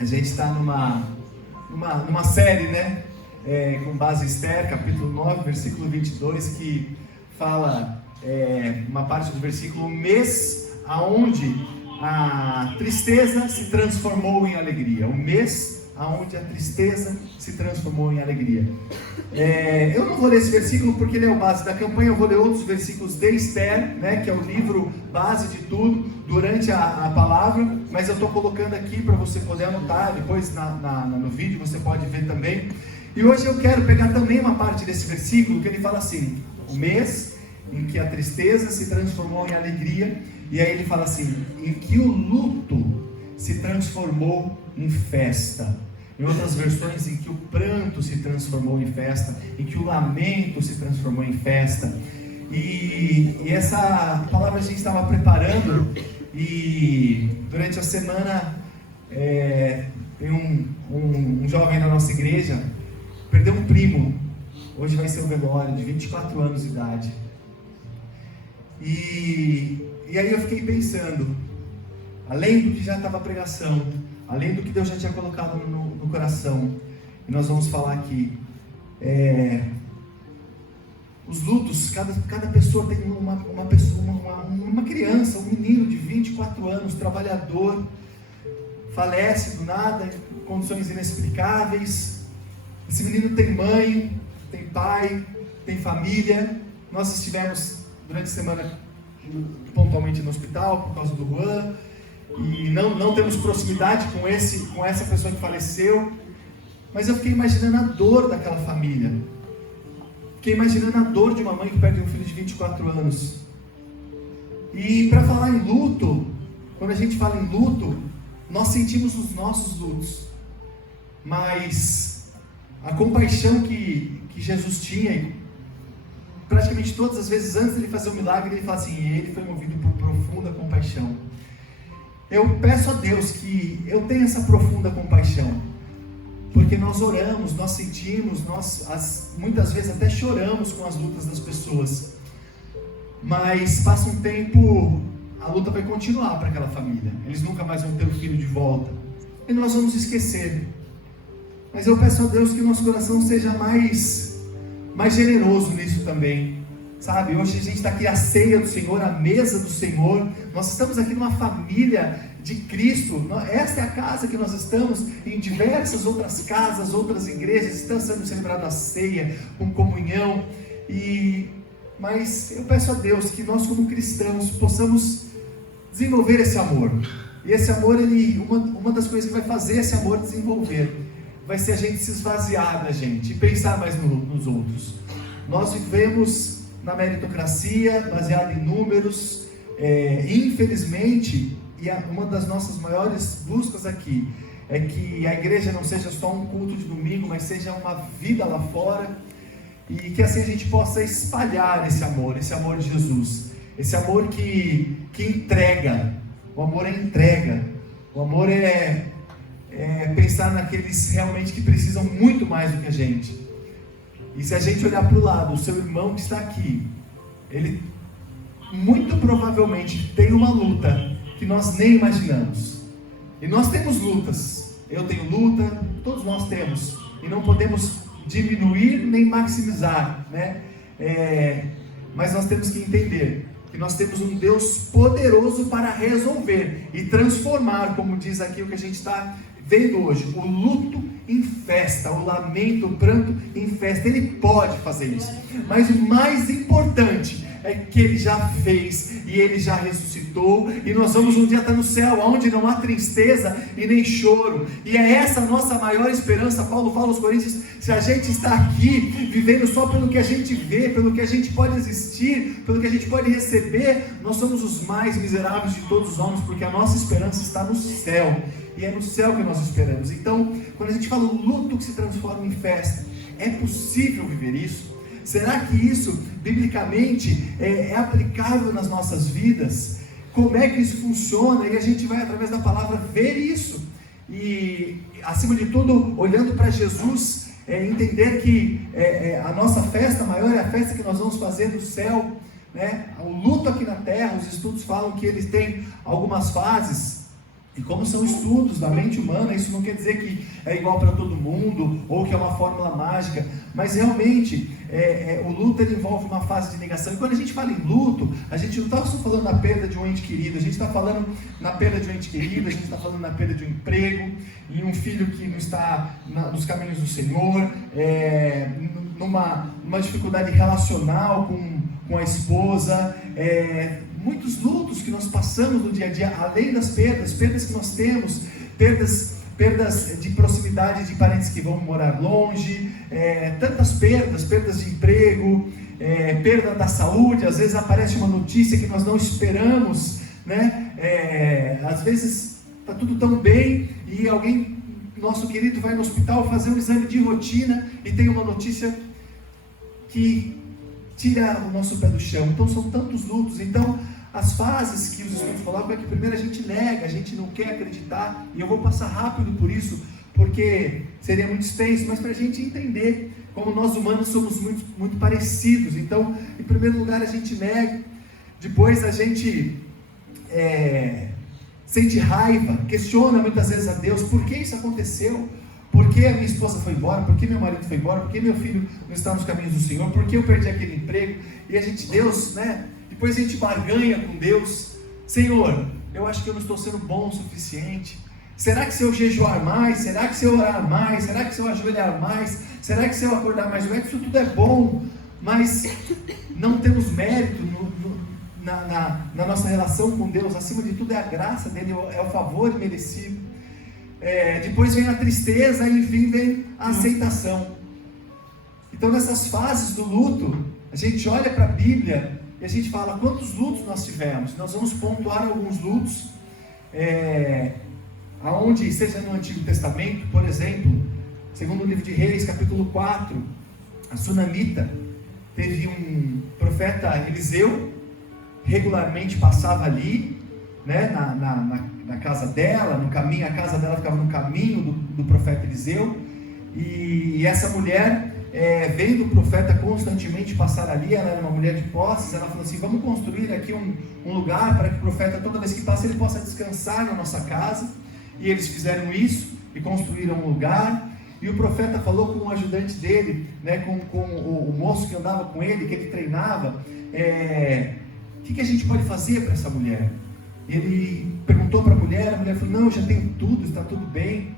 A gente está numa série, né? Com base em Esther, capítulo 9, versículo 22, que fala uma parte do versículo, o mês aonde a tristeza se transformou em alegria. O mês aonde a tristeza se transformou em alegria. Eu não vou ler esse versículo porque ele é o base da campanha. Eu vou ler outros versículos de Esther, né, que é o livro base de tudo durante a palavra, mas eu estou colocando aqui para você poder anotar. Depois no vídeo você pode ver também. E hoje eu quero pegar também uma parte desse versículo que ele fala assim: o mês em que a tristeza se transformou em alegria. E aí ele fala assim: em que o luto se transformou em festa. Em outras versões, em que o pranto se transformou em festa, em que o lamento se transformou em festa. E essa palavra a gente estava preparando, e durante a semana tem um jovem da nossa igreja, perdeu um primo. Hoje vai ser o velório, de 24 anos de idade. E aí eu fiquei pensando, além do que já estava a pregação, além do que Deus já tinha colocado no coração, e nós vamos falar aqui, os lutos, cada pessoa tem uma criança, um menino de 24 anos, trabalhador, falece do nada, em condições inexplicáveis. Esse menino tem mãe, tem pai, tem família. Nós estivemos durante a semana pontualmente no hospital por causa do Juan, e não temos proximidade com essa pessoa que faleceu, mas eu fiquei imaginando a dor daquela família. Fiquei imaginando a dor de uma mãe que perde um filho de 24 anos. E para falar em luto, quando a gente fala em luto, nós sentimos os nossos lutos, mas a compaixão que Jesus tinha, praticamente todas as vezes antes de ele fazer o milagre, ele fala assim: ele foi movido por profunda compaixão. Eu peço a Deus que eu tenha essa profunda compaixão, porque nós oramos, nós sentimos, muitas vezes até choramos com as lutas das pessoas, mas passa um tempo, a luta vai continuar para aquela família, eles nunca mais vão ter o filho de volta, e nós vamos esquecer. Mas eu peço a Deus que o nosso coração seja mais generoso nisso também, sabe? Hoje a gente está aqui, a ceia do Senhor, a mesa do Senhor, nós estamos aqui numa família de Cristo. Esta é a casa que nós estamos. Em diversas outras casas, outras igrejas estão sendo celebrada a ceia com comunhão, mas eu peço a Deus que nós, como cristãos, possamos desenvolver esse amor. E esse amor, uma das coisas que vai fazer esse amor desenvolver vai ser a gente se esvaziar da gente e pensar mais nos outros. Nós vivemos na meritocracia, baseada em números, infelizmente, e uma das nossas maiores buscas aqui é que a igreja não seja só um culto de domingo, mas seja uma vida lá fora, e que assim a gente possa espalhar esse amor de Jesus, esse amor que entrega. O amor é entrega, o amor é pensar naqueles realmente que precisam muito mais do que a gente. E se a gente olhar para o lado, o seu irmão que está aqui, ele muito provavelmente tem uma luta que nós nem imaginamos. E nós temos lutas, eu tenho luta, todos nós temos, e não podemos diminuir nem maximizar, né? Mas nós temos que entender que nós temos um Deus poderoso para resolver e transformar, como diz aqui o que a gente está vendo hoje, o luto em festa, o lamento, o pranto em festa. Ele pode fazer isso, mas o mais importante é que Ele já fez, e Ele já ressuscitou, e nós vamos um dia estar no céu, onde não há tristeza e nem choro, e é essa a nossa maior esperança. Paulo fala aos Coríntios: se a gente está aqui, vivendo só pelo que a gente vê, pelo que a gente pode existir, pelo que a gente pode receber, nós somos os mais miseráveis de todos os homens, porque a nossa esperança está no céu, e é no céu que nós esperamos. Então, quando a gente fala o luto que se transforma em festa, é possível viver isso? Será que isso, biblicamente, é aplicável nas nossas vidas? Como é que isso funciona? E a gente vai, através da palavra, ver isso. E, acima de tudo, olhando para Jesus, entender que a nossa festa maior é a festa que nós vamos fazer no céu, né? O luto aqui na terra, os estudos falam que eles têm algumas fases. E como são estudos da mente humana, isso não quer dizer que é igual para todo mundo, ou que é uma fórmula mágica, mas realmente o luto ele envolve uma fase de negação. E quando a gente fala em luto, a gente não está só falando na perda de um ente querido, a gente está falando na perda de um ente querido, a gente está falando na perda de um emprego, em um filho que não está nos caminhos do Senhor, numa dificuldade relacional com a esposa, muitos lutos que nós passamos no dia a dia, além das perdas que nós temos, perdas de proximidade de parentes que vão morar longe, tantas perdas de emprego, perda da saúde. Às vezes aparece uma notícia que nós não esperamos, né? Às vezes está tudo tão bem e alguém, nosso querido, vai no hospital fazer um exame de rotina e tem uma notícia que tira o nosso pé do chão. Então são tantos lutos. Então as fases que os estudos colocam é que primeiro a gente nega, a gente não quer acreditar, e eu vou passar rápido por isso, porque seria muito extenso, mas para a gente entender como nós humanos somos muito, muito parecidos. Então, em primeiro lugar a gente nega, depois a gente sente raiva, questiona muitas vezes a Deus, por que isso aconteceu? Por que a minha esposa foi embora? Por que meu marido foi embora? Por que meu filho não está nos caminhos do Senhor? Por que eu perdi aquele emprego? E a gente, Deus, né? Depois a gente barganha com Deus. Senhor, eu acho que eu não estou sendo bom o suficiente. Será que se eu jejuar mais? Será que se eu orar mais? Será que se eu ajoelhar mais? Será que se eu acordar mais? Isso tudo é bom, mas não temos mérito na nossa relação com Deus. Acima de tudo é a graça dele, é o favor merecido. Depois vem a tristeza e enfim vem a aceitação. Então nessas fases do luto, a gente olha para a Bíblia e a gente fala quantos lutos nós tivemos. Nós vamos pontuar alguns lutos, aonde, seja no Antigo Testamento, por exemplo, segundo o livro de Reis, capítulo 4, a Sunamita teve um profeta Eliseu, regularmente passava ali, né, na casa dela, no caminho, a casa dela ficava no caminho do profeta Eliseu, e essa mulher, vendo o profeta constantemente passar ali, ela era uma mulher de posses, ela falou assim, vamos construir aqui um lugar para que o profeta, toda vez que passa, ele possa descansar na nossa casa. E eles fizeram isso, e construíram um lugar, e o profeta falou com o ajudante dele, né, com o moço que andava com ele, que ele treinava, o que a gente pode fazer para essa mulher? Ele perguntou para a mulher falou, não, eu já tenho tudo, está tudo bem.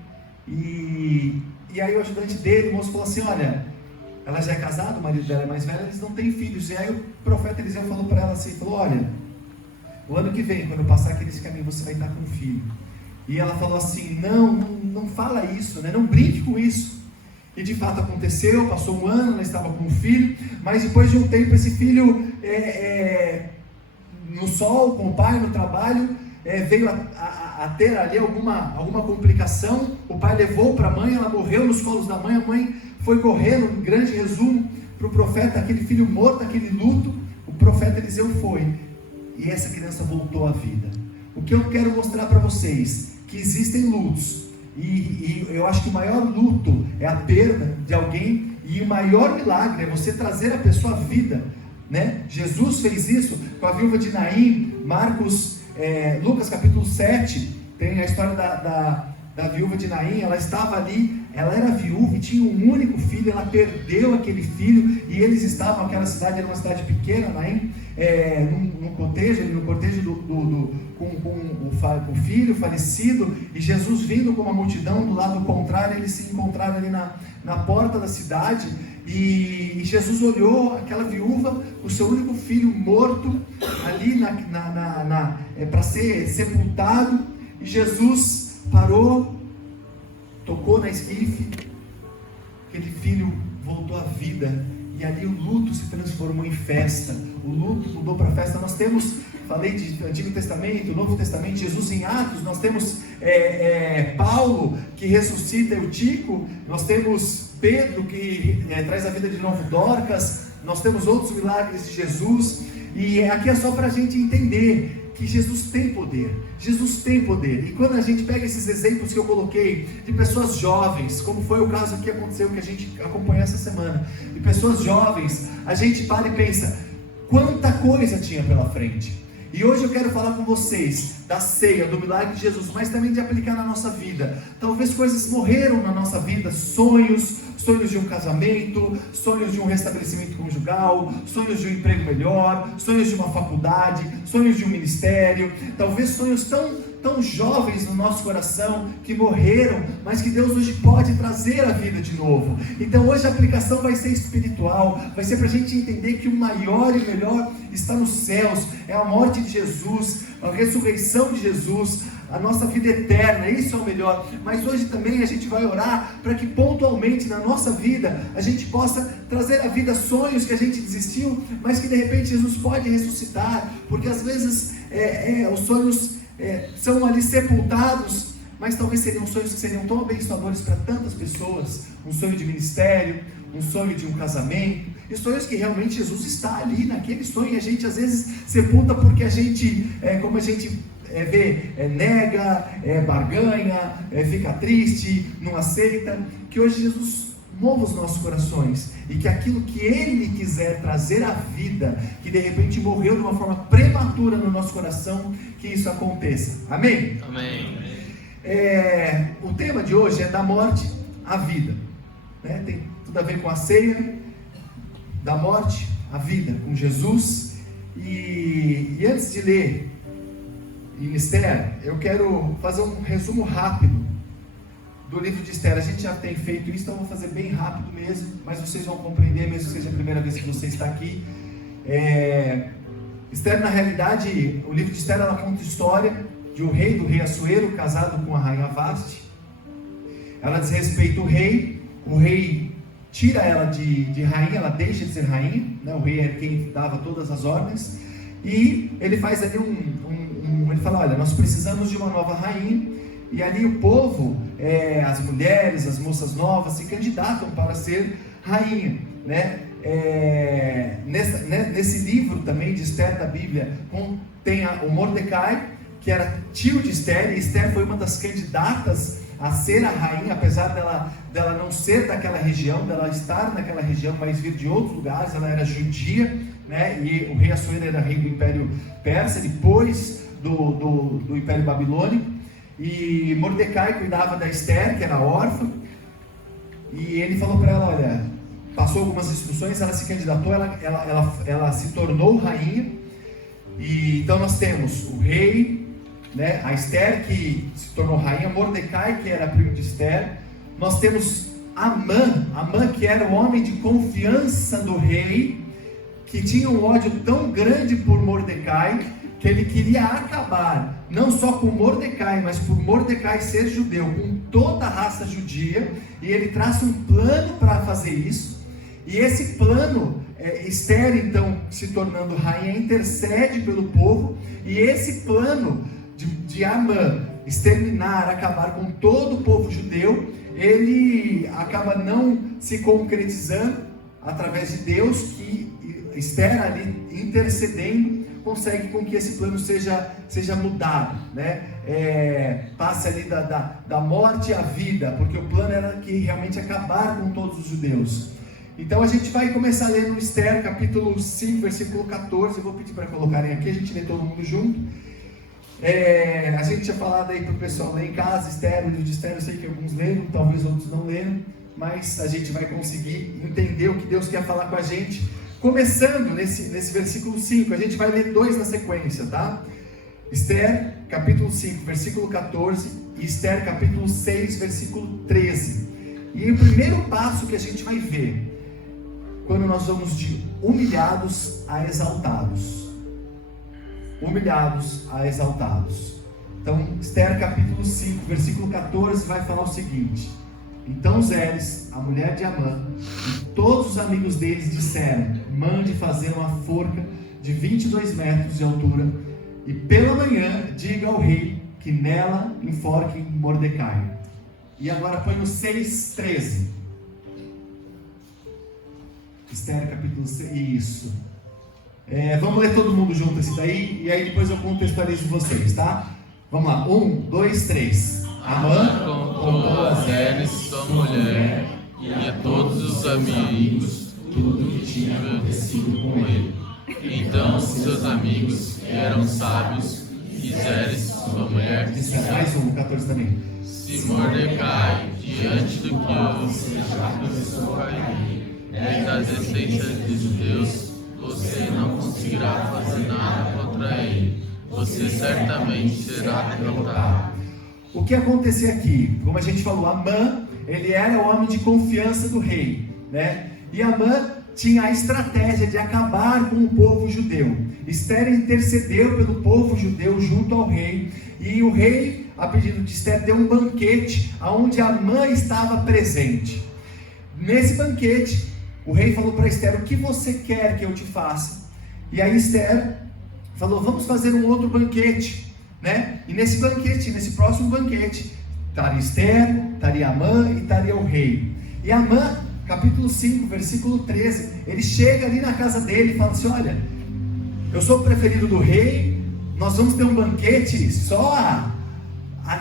E aí o ajudante dele, o moço falou assim, olha, ela já é casada, o marido dela é mais velho, eles não têm filhos. E aí o profeta Eliseu falou para ela assim, falou, olha, o ano que vem, quando eu passar aqui nesse caminho, você vai estar com um filho. E ela falou assim, não fala isso, né? Não brinque com isso. E de fato aconteceu, passou um ano, ela estava com um filho, mas depois de um tempo esse filho, no sol, com o pai, no trabalho, veio a ter ali alguma complicação. O pai levou para a mãe, ela morreu nos colos da mãe, a mãe foi correndo, um grande resumo, para o profeta, aquele filho morto, aquele luto, o profeta Eliseu foi, e essa criança voltou à vida. O que eu quero mostrar para vocês, que existem lutos, e eu acho que o maior luto é a perda de alguém, e o maior milagre é você trazer a pessoa à vida, né? Jesus fez isso com a viúva de Naim. Lucas capítulo 7, tem a história da viúva de Naim. Ela estava ali, ela era viúva e tinha um único filho, ela perdeu aquele filho, e eles estavam, aquela cidade era uma cidade pequena, Naim, no cortejo com o filho falecido, e Jesus vindo com uma multidão do lado contrário. Eles se encontraram ali na porta da cidade, e Jesus olhou aquela viúva, o seu único filho morto ali para ser sepultado, e Jesus parou, tocou na esquife, aquele filho voltou à vida, e ali o luto se transformou em festa. O luto mudou para festa. Nós temos, falei de Antigo Testamento, Novo Testamento, Jesus em Atos, nós temos Paulo que ressuscita Eutico, nós temos Pedro que traz a vida de novo Dorcas, nós temos outros milagres de Jesus, e aqui é só para a gente entender que Jesus tem poder. Jesus tem poder. E quando a gente pega esses exemplos que eu coloquei, de pessoas jovens, como foi o caso que aconteceu, que a gente acompanhou essa semana, de pessoas jovens, a gente para e pensa, quanta coisa tinha pela frente. E hoje eu quero falar com vocês da ceia, do milagre de Jesus, mas também de aplicar na nossa vida. Talvez coisas morreram na nossa vida, sonhos de um casamento, sonhos de um restabelecimento conjugal, sonhos de um emprego melhor, sonhos de uma faculdade, sonhos de um ministério, talvez sonhos tão jovens no nosso coração, que morreram, mas que Deus hoje pode trazer a vida de novo. Então hoje a aplicação vai ser espiritual, vai ser para a gente entender que o maior e melhor está nos céus, é a morte de Jesus, a ressurreição de Jesus, a nossa vida eterna, isso é o melhor. Mas hoje também a gente vai orar para que pontualmente na nossa vida a gente possa trazer à vida sonhos que a gente desistiu, mas que de repente Jesus pode ressuscitar, porque às vezes os sonhos são ali sepultados, mas talvez seriam sonhos que seriam tão abençoadores para tantas pessoas, um sonho de ministério, um sonho de um casamento, e sonhos que realmente Jesus está ali naquele sonho, e a gente às vezes sepulta porque a gente, como a gente nega, barganha, fica triste, não aceita. Que hoje Jesus mova os nossos corações, e que aquilo que Ele quiser trazer à vida, que de repente morreu de uma forma prematura no nosso coração, que isso aconteça. Amém? Amém. O tema de hoje é da morte à vida, né? Tem tudo a ver com a ceia, da morte à vida, com Jesus. E antes de ler em Esther, eu quero fazer um resumo rápido do livro de Esther. A gente já tem feito isso, então eu vou fazer bem rápido mesmo, mas vocês vão compreender, mesmo que seja a primeira vez que você está aqui. Esther, na realidade, o livro de Esther, ela conta a história de um rei, do rei Assuero, casado com a rainha Vaste. Ela desrespeita o rei tira ela de rainha, ela deixa de ser rainha, né? O rei é quem dava todas as ordens, e ele faz ali ele fala, olha, nós precisamos de uma nova rainha, e ali o povo, as mulheres, as moças novas se candidatam para ser rainha, né? Nesse livro também de Esther da Bíblia, tem o Mordecai, que era tio de Esther, e Esther foi uma das candidatas a ser a rainha, apesar dela não ser daquela região, dela estar naquela região, mas vir de outros lugares. Ela era judia, né? E o rei Assuero era rei do Império Persa, depois do Império Babilônico. E Mordecai cuidava da Esther, que era órfã, e ele falou para ela, olha, passou algumas instruções, ela se candidatou, ela se tornou rainha. E então nós temos o rei, né, a Esther, que se tornou rainha, Mordecai, que era primo de Esther. Nós temos Amã, que era o homem de confiança do rei, que tinha um ódio tão grande por Mordecai, que ele queria acabar, não só com Mordecai, mas por Mordecai ser judeu, com toda a raça judia, e ele traça um plano para fazer isso. E esse plano, Esther então se tornando rainha, intercede pelo povo, e esse plano de Amã exterminar, acabar com todo o povo judeu, ele acaba não se concretizando através de Deus, que Esther ali intercedendo consegue com que esse plano seja mudado, né? Passe ali da morte à vida, porque o plano era que realmente acabar com todos os judeus. Então a gente vai começar a ler no Esther, capítulo 5, versículo 14, eu vou pedir para colocarem aqui, a gente lê todo mundo junto. A gente tinha falado aí para o pessoal ler em casa, Esther, o livro de Esther, eu sei que alguns leram, talvez outros não leram, mas a gente vai conseguir entender o que Deus quer falar com a gente. Começando nesse versículo 5, a gente vai ler 2 na sequência, tá? Esther, capítulo 5, versículo 14, e Esther, capítulo 6, versículo 13. E o primeiro passo que a gente vai ver, quando nós vamos de humilhados a exaltados. Humilhados a exaltados. Então, Esther, capítulo 5, versículo 14, vai falar o seguinte: então Zeres, a mulher de Amã, e todos os amigos deles disseram: mande fazer uma forca de 22 metros de altura, e pela manhã diga ao rei que nela enforque Mordecai. E agora põe no 6:13. Esther, capítulo 6, isso. Vamos ler todo mundo junto esse daí, e aí depois eu contextualizo vocês, tá? Vamos lá, 1, 2, 3. Amã contou a Zeres, sua mulher, e a todos os amigos tudo o que tinha acontecido com ele. Então os seus amigos, que eram sábios, quiseres sua mulher. Mais um, 14 também. Se Mordecai, diante do que eu é da descendência de judeus, você não conseguirá fazer nada contra ele. Você certamente será derrotado. O que acontecia aqui? Como a gente falou, Amã, ele era o homem de confiança do rei, né? E Amã tinha a estratégia de acabar com o povo judeu. Esther intercedeu pelo povo judeu junto ao rei, e o rei, a pedido de Esther, deu um banquete onde Amã estava presente. Nesse banquete, o rei falou para Esther: o que você quer que eu te faça? E aí Esther falou: vamos fazer um outro banquete, né? E nesse banquete, nesse próximo banquete, estaria Esther, estaria Amã e estaria o rei. E Amã, capítulo 5, versículo 13, ele chega ali na casa dele e fala assim: olha, eu sou o preferido do rei, nós vamos ter um banquete, só a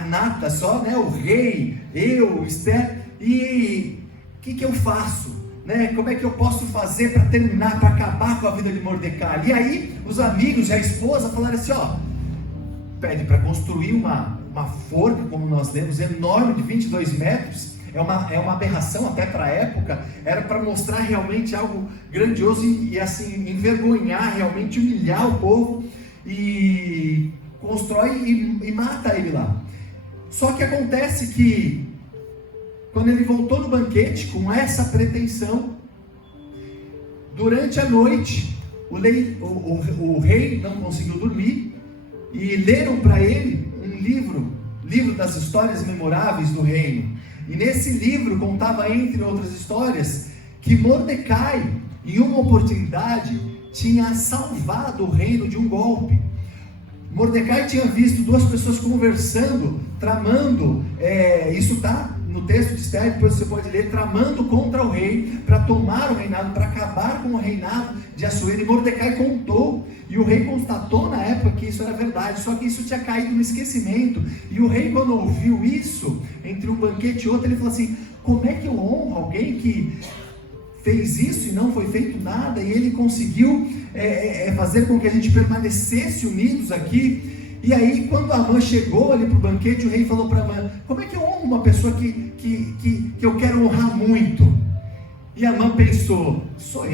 nata, só, né, o rei, eu, Esther, e o que eu faço? Né? Como é que eu posso fazer para terminar, para acabar com a vida de Mordecai? E aí, os amigos e a esposa falaram assim: ó, pede para construir uma forca, como nós lemos, enorme, de 22 metros, é uma aberração até para a época, era para mostrar realmente algo grandioso e assim, envergonhar, realmente humilhar o povo, e constrói e mata ele lá. Só que acontece que, quando ele voltou no banquete com essa pretensão, durante a noite, o rei não conseguiu dormir, e leram para ele um livro das histórias memoráveis do reino. E nesse livro contava, entre outras histórias, que Mordecai, em uma oportunidade, tinha salvado o reino de um golpe. Mordecai tinha visto duas pessoas conversando, tramando, isso está no texto de Esther, depois você pode ler, tramando contra o rei, para tomar o reinado, para acabar com o reinado de Assuero. E Mordecai contou, e o rei constatou na época que isso era verdade, só que isso tinha caído no esquecimento. E o rei, quando ouviu isso, entre um banquete e outro, ele falou assim: como é que eu honro alguém que fez isso e não foi feito nada? E ele conseguiu fazer com que a gente permanecesse unidos aqui. E aí, quando Amã chegou ali para o banquete, o rei falou para Amã: como é que eu honro uma pessoa que eu quero honrar muito? E Amã pensou: sou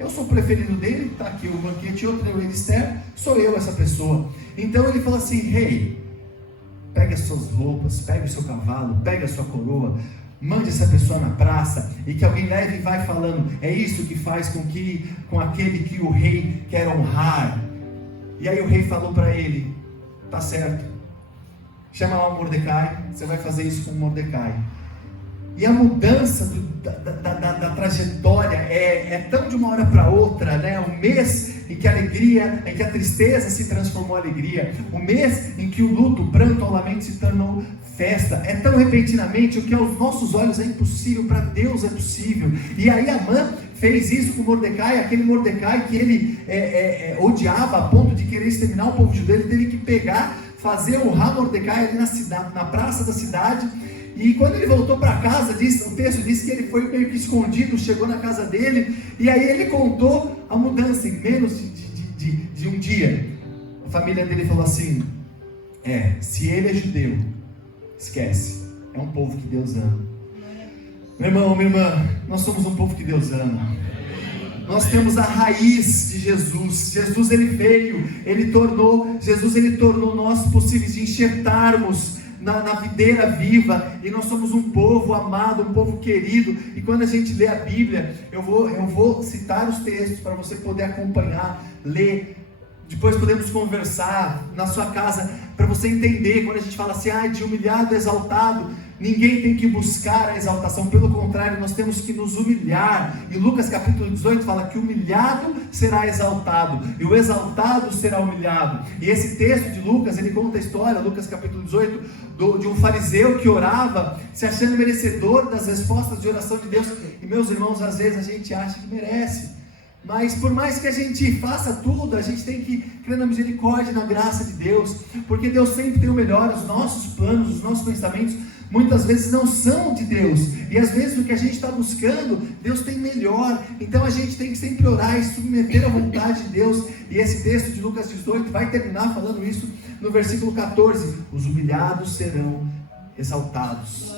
eu sou o preferido dele, está aqui o banquete, outro é o rei de Esther, sou eu essa pessoa. Então ele falou assim: rei, pega as suas roupas, pega o seu cavalo, pega a sua coroa, mande essa pessoa na praça, e que alguém leve e vai falando: é isso que faz com aquele que o rei quer honrar. E aí o rei falou para ele: tá certo, chama lá o Mordecai, você vai fazer isso com o Mordecai. E a mudança da trajetória é tão de uma hora para outra, né? Um mês em que a alegria, em que a tristeza se transformou em alegria, um mês em que o luto, o pranto, o lamento se tornou festa. É tão repentinamente, o que aos nossos olhos é impossível, para Deus é possível. E aí Amã fez isso com Mordecai, aquele Mordecai que ele odiava a ponto de querer exterminar o povo judeu. Ele teve que pegar, fazer honrar Mordecai ali na cidade, na praça da cidade. E quando ele voltou para casa, o texto diz que ele foi meio que escondido, chegou na casa dele, e aí ele contou a mudança em menos de um dia. A família dele falou assim: se ele é judeu, esquece, é um povo que Deus ama. Meu irmão, minha irmã, nós somos um povo que Deus ama. Nós temos a raiz de Jesus. Jesus, ele veio, Jesus tornou nós possíveis de enxertarmos na videira viva, e nós somos um povo amado, um povo querido. E quando a gente lê a Bíblia, eu vou citar os textos para você poder acompanhar, ler, depois podemos conversar na sua casa, para você entender. Quando a gente fala assim, de humilhado, exaltado, ninguém tem que buscar a exaltação, pelo contrário, nós temos que nos humilhar. E Lucas capítulo 18 fala que o humilhado será exaltado, e o exaltado será humilhado. E esse texto de Lucas, ele conta a história, Lucas capítulo 18, de um fariseu que orava, se achando merecedor das respostas de oração de Deus. E meus irmãos, às vezes a gente acha que merece, mas por mais que a gente faça tudo, a gente tem que crer na misericórdia e na graça de Deus, porque Deus sempre tem o melhor. Os nossos planos, os nossos pensamentos muitas vezes não são de Deus, e às vezes o que a gente está buscando, Deus tem melhor. Então a gente tem que sempre orar e submeter à vontade de Deus. E esse texto de Lucas 18 vai terminar falando isso no versículo 14: os humilhados serão exaltados.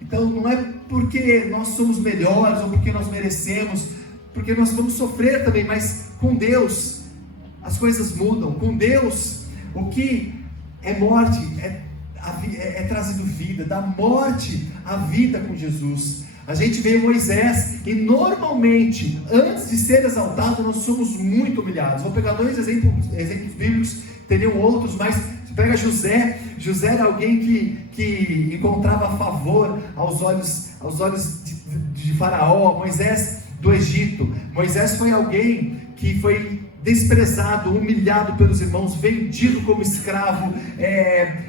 Então não é porque nós somos melhores ou porque nós merecemos, porque nós vamos sofrer também, mas com Deus as coisas mudam. Com Deus, o que é morte é trazido vida, da morte à vida com Jesus. A gente vê Moisés, e normalmente, antes de ser exaltado, nós somos muito humilhados. Vou pegar dois exemplos bíblicos, teriam outros, mas você pega José. José era alguém que encontrava favor aos olhos de Faraó. Moisés do Egito. Moisés foi alguém que foi desprezado, humilhado pelos irmãos, vendido como escravo,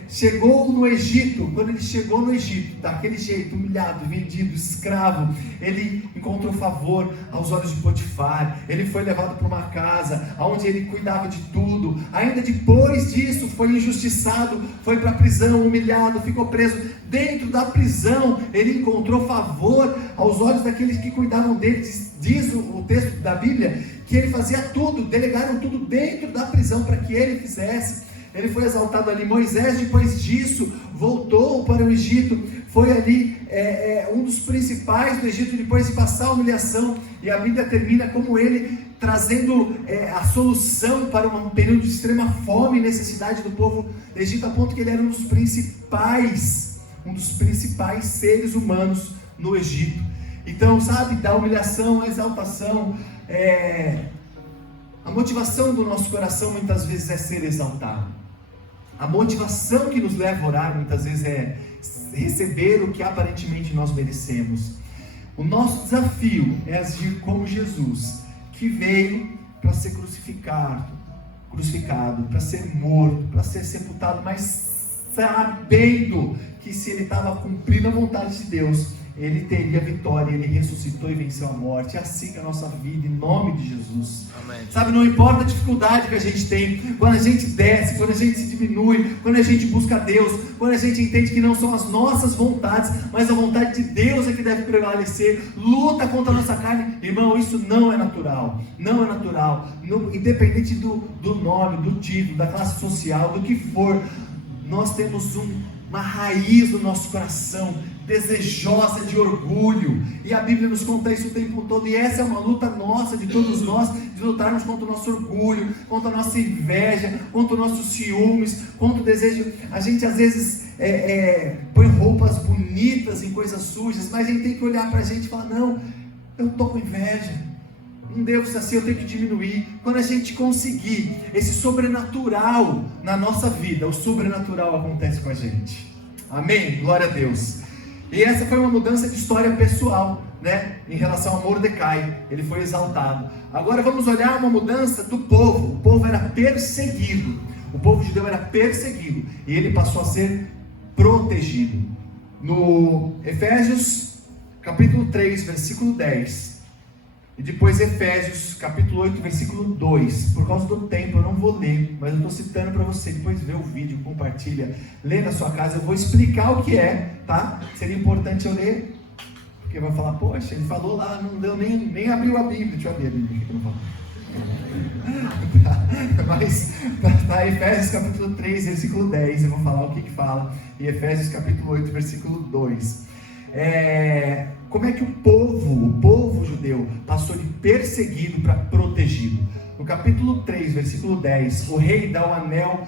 chegou no Egito. Quando ele chegou no Egito, daquele jeito, humilhado, vendido, escravo, ele encontrou favor aos olhos de Potifar. Ele foi levado para uma casa, onde ele cuidava de tudo. Ainda depois disso, foi injustiçado, foi para a prisão, humilhado, ficou preso. Dentro da prisão, ele encontrou favor aos olhos daqueles que cuidavam dele. Diz o texto da Bíblia que ele fazia tudo, delegaram tudo dentro da prisão para que ele fizesse. Ele foi exaltado ali. Moisés, depois disso, voltou para o Egito, foi ali um dos principais do Egito, depois de passar a humilhação, e a Bíblia termina como ele trazendo a solução para um período de extrema fome e necessidade do povo do Egito, a ponto que ele era um dos principais seres humanos no Egito. Então, sabe, da humilhação à exaltação, a motivação do nosso coração muitas vezes é ser exaltado. A motivação que nos leva a orar muitas vezes é receber o que aparentemente nós merecemos. O nosso desafio é agir como Jesus, que veio para ser crucificado, para ser morto, para ser sepultado, mas sabendo que se ele estava cumprindo a vontade de Deus, ele teria vitória. Ele ressuscitou e venceu a morte. É assim que a nossa vida, em nome de Jesus. Amém. Sabe, não importa a dificuldade que a gente tem, quando a gente desce, quando a gente se diminui, quando a gente busca Deus, quando a gente entende que não são as nossas vontades, mas a vontade de Deus é que deve prevalecer, luta contra a nossa carne, irmão, isso não é natural. Não é natural. Independente do nome, do título, da classe social, do que for, nós temos uma raiz no nosso coração desejosa de orgulho, e a Bíblia nos conta isso o tempo todo, e essa é uma luta nossa, de todos nós, de lutarmos contra o nosso orgulho, contra a nossa inveja, contra os nossos ciúmes, contra o desejo. A gente às vezes põe roupas bonitas em coisas sujas, mas a gente tem que olhar para a gente e falar: não, eu estou com inveja, não devo ser assim, eu tenho que diminuir. Quando a gente conseguir esse sobrenatural na nossa vida, o sobrenatural acontece com a gente. Amém? Glória a Deus. E essa foi uma mudança de história pessoal, né? Em relação a Mordecai, ele foi exaltado. Agora vamos olhar uma mudança do povo. O povo era perseguido, o povo judeu era perseguido, e ele passou a ser protegido. No Efésios capítulo 3, versículo 10, e depois Efésios capítulo 8, versículo 2. Por causa do tempo eu não vou ler, mas eu estou citando para você. Depois vê o vídeo, compartilha, lê na sua casa. Eu vou explicar o que é, tá? Seria importante eu ler, porque vai falar: poxa, ele falou lá, não deu nem abriu a Bíblia. Deixa eu abrir a Bíblia aqui que eu não falo. Mas tá, Efésios capítulo 3, versículo 10, eu vou falar o que fala, e Efésios capítulo 8, versículo 2. Como é que o povo judeu passou de perseguido para protegido? No capítulo 3, versículo 10, o rei dá um anel,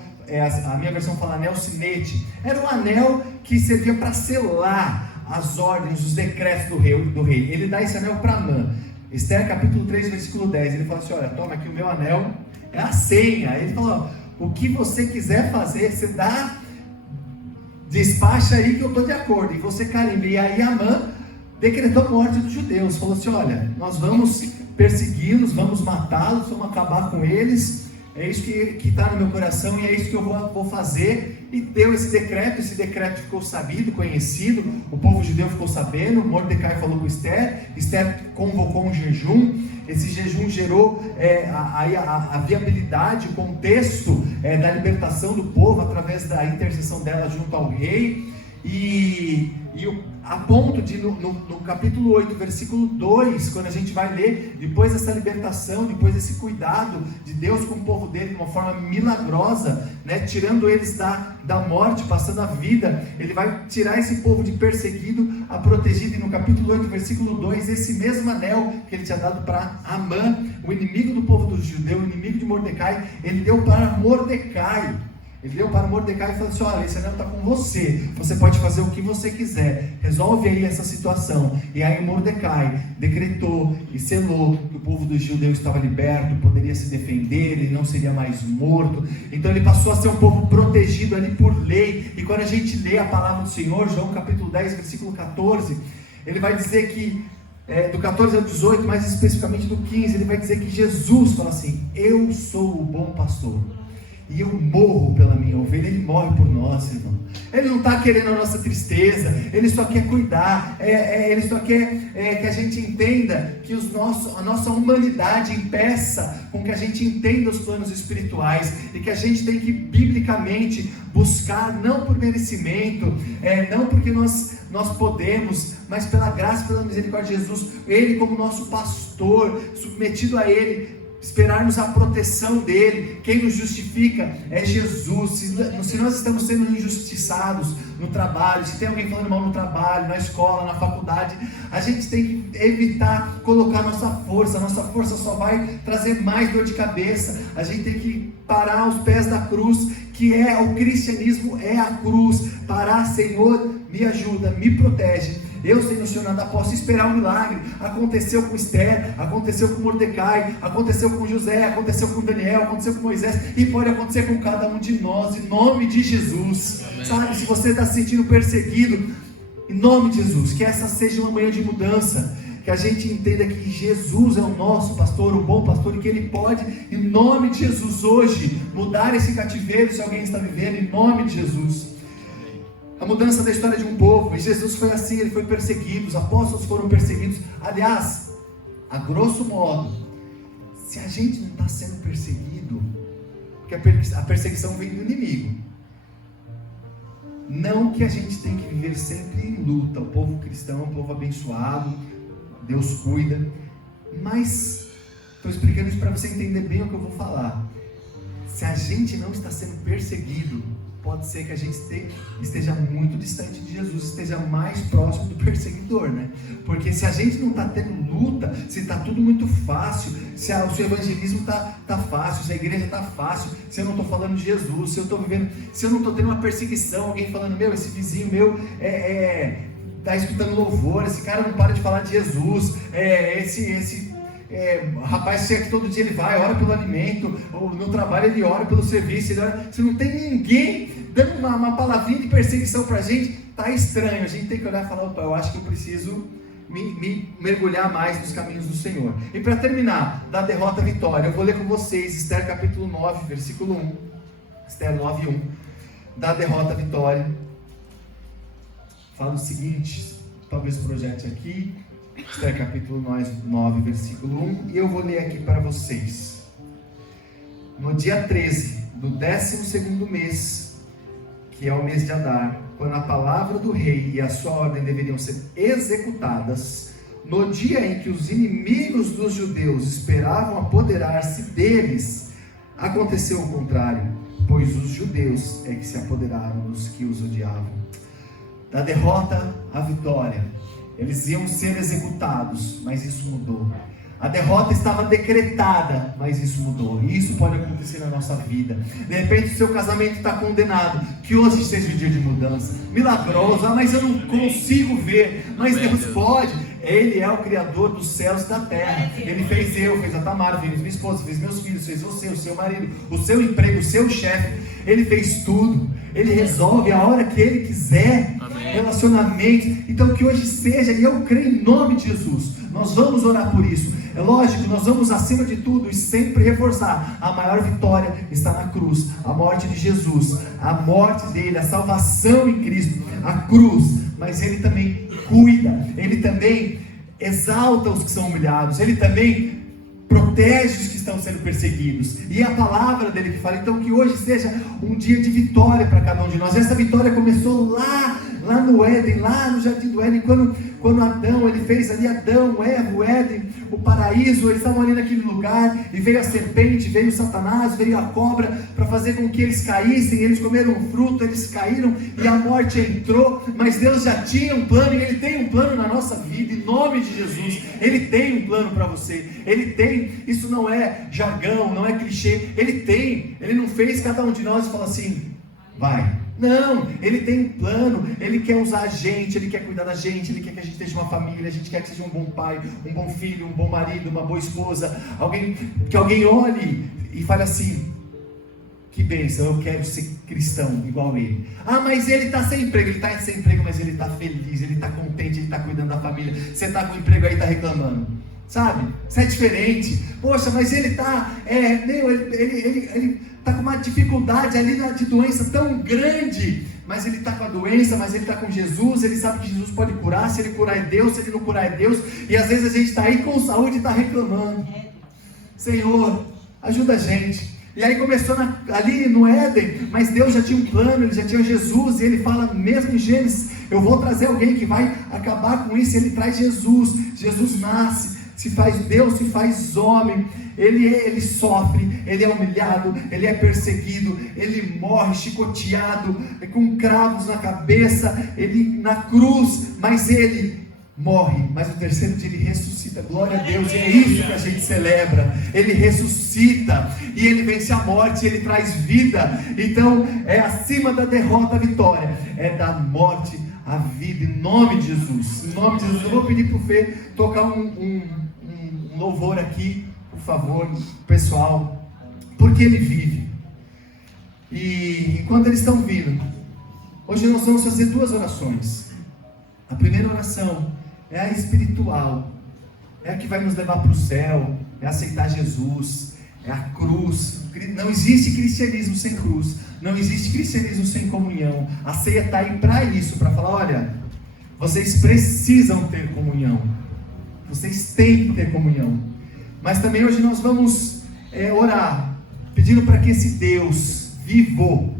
a minha versão fala anel sinete. Era um anel que servia para selar as ordens, os decretos do rei. Ele dá esse anel para Amã. Esther capítulo 3, versículo 10, ele fala assim: olha, toma aqui o meu anel, é a senha. Ele falou: o que você quiser fazer, você dá, despacha aí que eu estou de acordo. E você carimba. E aí Amã decretou a morte dos judeus, falou assim: olha, nós vamos persegui-los, vamos matá-los, vamos acabar com eles, é isso que está no meu coração, e é isso que eu vou fazer. E deu esse decreto ficou sabido, conhecido, o povo judeu ficou sabendo. Mordecai falou com Esther, Esther convocou um jejum, esse jejum gerou a viabilidade, o contexto da libertação do povo, através da intercessão dela junto ao rei. a ponto de no capítulo 8, versículo 2, quando a gente vai ler, depois dessa libertação, depois desse cuidado de Deus com o povo dele, de uma forma milagrosa, né, tirando eles da morte, passando a vida, ele vai tirar esse povo de perseguido a protegido. E no capítulo 8, versículo 2, esse mesmo anel que ele tinha dado para Amã, o inimigo do povo dos judeus, o inimigo de Mordecai, ele deu para Mordecai. Ele deu para Mordecai e falou assim: olha, esse anel está com você, você pode fazer o que você quiser, resolve aí essa situação. E aí Mordecai decretou e selou que o povo dos judeus estava liberto, poderia se defender, ele não seria mais morto. Então ele passou a ser um povo protegido ali por lei. E quando a gente lê a palavra do Senhor, João capítulo 10, versículo 14, ele vai dizer que, do 14 ao 18, mais especificamente do 15, ele vai dizer que Jesus fala assim: eu sou o bom pastor, e eu morro pela minha ovelha. Ele morre por nós, irmão. Ele não está querendo a nossa tristeza, ele só quer cuidar, ele só quer que a gente entenda que a nossa humanidade impeça com que a gente entenda os planos espirituais, e que a gente tem que biblicamente buscar, não por merecimento, não porque nós podemos, mas pela graça e pela misericórdia de Jesus, ele como nosso pastor, submetido a ele, esperarmos a proteção dele. Quem nos justifica é Jesus. Se nós estamos sendo injustiçados no trabalho, se tem alguém falando mal no trabalho, na escola, na faculdade, a gente tem que evitar colocar nossa força só vai trazer mais dor de cabeça. A gente tem que parar aos pés da cruz, que é o cristianismo, é a cruz. Parar: Senhor, me ajuda, me protege. Eu, sem o Senhor, nada posso. Esperar um milagre. Aconteceu com Esther, aconteceu com Mordecai, aconteceu com José, aconteceu com Daniel, aconteceu com Moisés, e pode acontecer com cada um de nós, em nome de Jesus. Amém. Sabe, se você está se sentindo perseguido, em nome de Jesus, que essa seja uma manhã de mudança, que a gente entenda que Jesus é o nosso pastor, o bom pastor, e que Ele pode, em nome de Jesus, hoje, mudar esse cativeiro, se alguém está vivendo, em nome de Jesus. A mudança da história de um povo, e Jesus foi assim, ele foi perseguido, os apóstolos foram perseguidos. Aliás, a grosso modo, se a gente não está sendo perseguido, porque a perseguição vem do inimigo, não que a gente tem que viver sempre em luta. O povo cristão é um povo abençoado, Deus cuida, mas estou explicando isso para você entender bem o que eu vou falar. Se a gente não está sendo perseguido, pode ser que a gente esteja muito distante de Jesus, esteja mais próximo do perseguidor, né? Porque se a gente não está tendo luta, se está tudo muito fácil, se o seu evangelismo está fácil, se a igreja está fácil, se eu não estou falando de Jesus, se eu estou vivendo, se eu não estou tendo uma perseguição, alguém falando: meu, esse vizinho meu está escutando louvor, esse cara não para de falar de Jesus, rapaz, se é que todo dia ele vai, ora pelo alimento, ou no trabalho ele ora pelo serviço, se não tem ninguém dando uma palavrinha de perseguição pra gente, tá estranho. A gente tem que olhar e falar: opa, eu acho que eu preciso me mergulhar mais nos caminhos do Senhor. E para terminar, da derrota à vitória, eu vou ler com vocês Esther capítulo 9, versículo 1, Esther 9, 1, da derrota à vitória. Fala o seguinte, talvez projete aqui, Esther capítulo 9, versículo 1, e eu vou ler aqui para vocês. No dia 13 do 12º mês, que é o mês de Adar, quando a palavra do rei e a sua ordem deveriam ser executadas, no dia em que os inimigos dos judeus esperavam apoderar-se deles, aconteceu o contrário, pois os judeus é que se apoderaram dos que os odiavam. Da derrota à vitória, eles iam ser executados, mas isso mudou. A derrota estava decretada, mas isso mudou. E isso pode acontecer na nossa vida. De repente o seu casamento está condenado. Que hoje seja o dia de mudança. Milagroso. Mas eu não consigo ver. Mas Deus pode. Ele é o Criador dos céus e da terra. Ele fez eu, fez a Tamara, fez minha esposa, fez meus filhos, fez você, o seu marido, o seu emprego, o seu chefe. Ele fez tudo. Ele resolve a hora que Ele quiser. Relacionamento. Então que hoje seja, e eu creio em nome de Jesus, nós vamos orar por isso. É lógico, nós vamos acima de tudo e sempre reforçar: a maior vitória está na cruz, a morte de Jesus, a morte dele, a salvação em Cristo, a cruz. Mas Ele também cuida, Ele também exalta os que são humilhados, Ele também protege os que estão sendo perseguidos, e é a palavra dele que fala. Então que hoje seja um dia de vitória para cada um de nós. Essa vitória começou lá lá no Éden, lá no jardim do Éden, quando Adão, ele fez ali Adão, Eva, o Éden, o paraíso, eles estavam ali naquele lugar, e veio a serpente, veio Satanás, veio a cobra, para fazer com que eles caíssem, eles comeram um fruto, eles caíram, e a morte entrou, mas Deus já tinha um plano, e Ele tem um plano na nossa vida, em nome de Jesus. Ele tem um plano para você, Ele tem, isso não é jargão, não é clichê, Ele tem, Ele não fez cada um de nós e falou assim, vai. Não, Ele tem um plano, Ele quer usar a gente, Ele quer cuidar da gente, Ele quer que a gente tenha uma família, a gente quer que seja um bom pai, um bom filho, um bom marido, uma boa esposa, que alguém olhe e fale assim, que bênção, eu quero ser cristão igual ele. Ah, mas ele está sem emprego, ele está sem emprego, mas ele está feliz, ele está contente, ele está cuidando da família. Você está com emprego aí, está reclamando, sabe? Isso é diferente. Poxa, mas ele está, ele está com uma dificuldade ali de doença tão grande, mas ele está com a doença, mas ele está com Jesus, ele sabe que Jesus pode curar, se ele curar é Deus, se ele não curar é Deus, e às vezes a gente está aí com saúde e está reclamando. Senhor, ajuda a gente. E aí começou ali no Éden, mas Deus já tinha um plano, Ele já tinha Jesus, e Ele fala mesmo em Gênesis, eu vou trazer alguém que vai acabar com isso, e Ele traz Jesus. Jesus nasce, se faz Deus, se faz homem, Ele sofre, Ele é humilhado, Ele é perseguido, Ele morre chicoteado, com cravos na cabeça, Ele na cruz, mas Ele morre, mas no terceiro dia Ele ressuscita, glória a Deus, e é isso que a gente celebra, Ele ressuscita, e Ele vence a morte, Ele traz vida, então é acima da derrota a vitória, é da morte a vida, em nome de Jesus, em nome de Jesus. Eu vou pedir para o Fê tocar um louvor aqui, por favor, pessoal, porque Ele vive, e enquanto eles estão vindo, hoje nós vamos fazer duas orações. A primeira oração é a espiritual, é a que vai nos levar para o céu, é aceitar Jesus, é a cruz. Não existe cristianismo sem cruz, não existe cristianismo sem comunhão. A ceia está aí para isso, para falar, olha, vocês precisam ter comunhão, vocês têm que ter comunhão. Mas também hoje nós vamos orar, pedindo para que esse Deus vivo,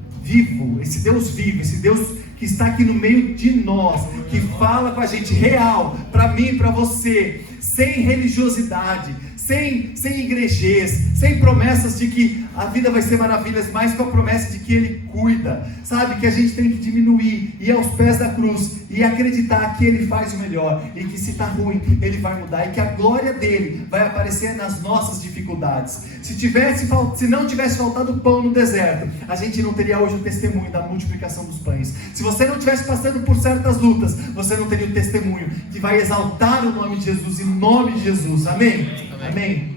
esse Deus vivo, esse Deus que está aqui no meio de nós, que fala com a gente real, para mim e para você, sem religiosidade, sem igrejês, sem promessas de que a vida vai ser maravilhas, mas com a promessa de que Ele cuida, sabe, que a gente tem que diminuir, ir aos pés da cruz, e acreditar que Ele faz o melhor, e que se está ruim, Ele vai mudar, e que a glória dEle vai aparecer nas nossas dificuldades. Se não tivesse faltado pão no deserto, a gente não teria hoje o testemunho da multiplicação dos pães. Se você não estivesse passando por certas lutas, você não teria o testemunho que vai exaltar o nome de Jesus, em nome de Jesus, amém? Amém.